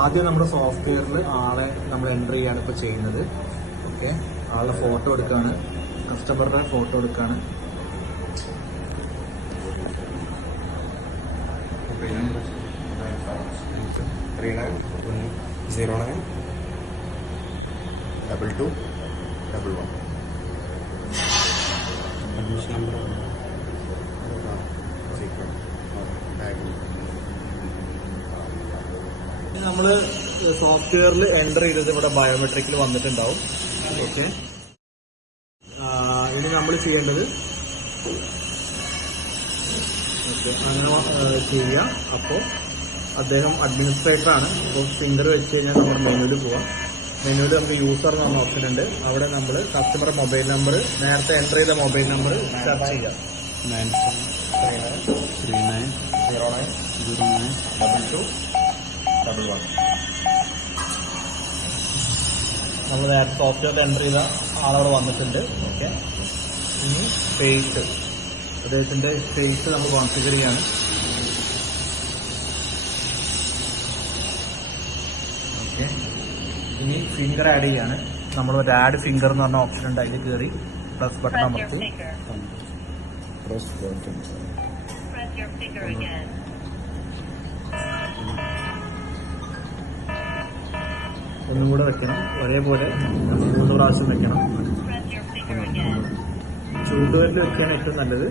ആദ്യം നമ്മുടെ സോഫ്റ്റ്വെയറിൽ ആളെ നമ്മൾ എൻ്റർ ചെയ്യാണ് ഇപ്പോൾ ചെയ്യുന്നത്. ഓക്കെ, ആളുടെ ഫോട്ടോ എടുക്കുകയാണ്, കസ്റ്റമറുടെ ഫോട്ടോ എടുക്കുകയാണ്. നമ്മൾ സോഫ്റ്റ്വെയറിൽ എൻ്റർ ചെയ്തത് ഇവിടെ ബയോമെട്രിക്കിൽ വന്നിട്ടുണ്ടാവും. ഓക്കെ, ഇനി നമ്മൾ ചെയ്യേണ്ടത് അങ്ങനെ ചെയ്യുക. അപ്പോൾ അദ്ദേഹം അഡ്മിനിസ്ട്രേറ്ററാണ്. അപ്പോൾ ഫിംഗർ വെച്ച് കഴിഞ്ഞാൽ നമ്മുടെ മെനുവിൽ പോവാം. മെനുവിൽ നമുക്ക് യൂസർ എന്ന് പറഞ്ഞ ഓപ്ഷൻ ഉണ്ട്. അവിടെ നമ്മൾ കസ്റ്റമറുടെ മൊബൈൽ നമ്പർ, നേരത്തെ എൻ്റർ ചെയ്ത മൊബൈൽ നമ്പർ സെർച്ച് ചെയ്യുക. 9739092211. നമ്മൾ നേരത്തെ സോഫ്റ്റ്വെയർ എൻ്റർ ചെയ്ത ആളവിടെ വന്നിട്ടുണ്ട്. ഓക്കെ, ഇനി സ്പേസ്, അദ്ദേഹത്തിൻ്റെ സ്പേസ് നമ്മൾ കോൺഫിഗർ ചെയ്യാണ്. ഓക്കെ, ഇനി ഫിംഗർ ആഡ് ചെയ്യാണ്. നമ്മൾ ഒരു ആഡ് ഫിംഗർ എന്ന് പറഞ്ഞ ഓപ്ഷൻ ഉണ്ട്, അതിൽ കയറി പ്ലസ് ബട്ടൺ അമർത്തി ഒന്നും കൂടെ വെക്കണം. ഒരേപോലെ 3 പ്രാവശ്യം വെക്കണം. ചൂണ്ടുവരിൽ വെക്കാൻ ഏറ്റവും നല്ലത്.